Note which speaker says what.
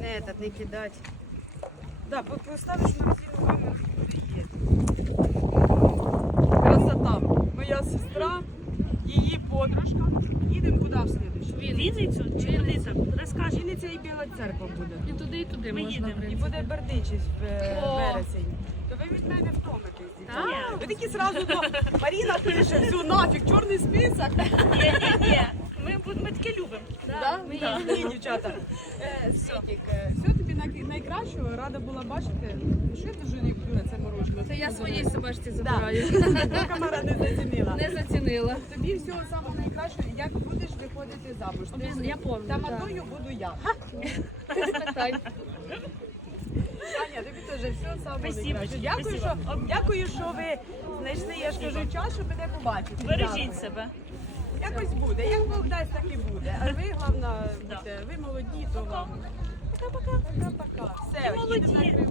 Speaker 1: не кидати.
Speaker 2: Да, поставиш в морозильну камеру і буде їсти. Красота. Моя сестра, її подружка. Їдемо куди в слідуючу?
Speaker 3: Вінницю чи Вінниця? Розкажи.
Speaker 2: Вінниця і Біла Церква буде.
Speaker 1: І туди
Speaker 3: Ми
Speaker 1: можна.
Speaker 3: їдемо.
Speaker 2: І буде Бердичів в
Speaker 1: О.
Speaker 2: вересень. То ви від мене втомитесь.
Speaker 3: Так.
Speaker 2: Ви такі зразу, Маріна пише, все, нафіг, чорний список.
Speaker 3: Ні. Ми таке любимо.
Speaker 2: Да?
Speaker 1: Ми
Speaker 3: Да.
Speaker 1: їдемо.
Speaker 2: Ні, дівчата. Світік, все тобі найкращого, рада була бачити. Що я дуже люблю це мороженое?
Speaker 1: Це я своїй собачці забираю.
Speaker 2: Камера не зацінила.
Speaker 1: Не зацінила.
Speaker 2: Тобі всього самого найкращого, як будеш виходити замуж.
Speaker 1: Я помню, так.
Speaker 2: Тамадою буду я.
Speaker 1: Так.
Speaker 2: Аня, тобі теж всього самого
Speaker 3: Спасибо,
Speaker 2: найкращого. Дякую, що ви знайшли, я ж кажу, час, щоб мене побачити.
Speaker 3: Бережіть себе.
Speaker 2: Якось буде, як Бог дасть, так і буде. А ви, головне, будьте, ви молоді, то вам. Пока-пока. Все,
Speaker 3: молоді.
Speaker 2: їдемо на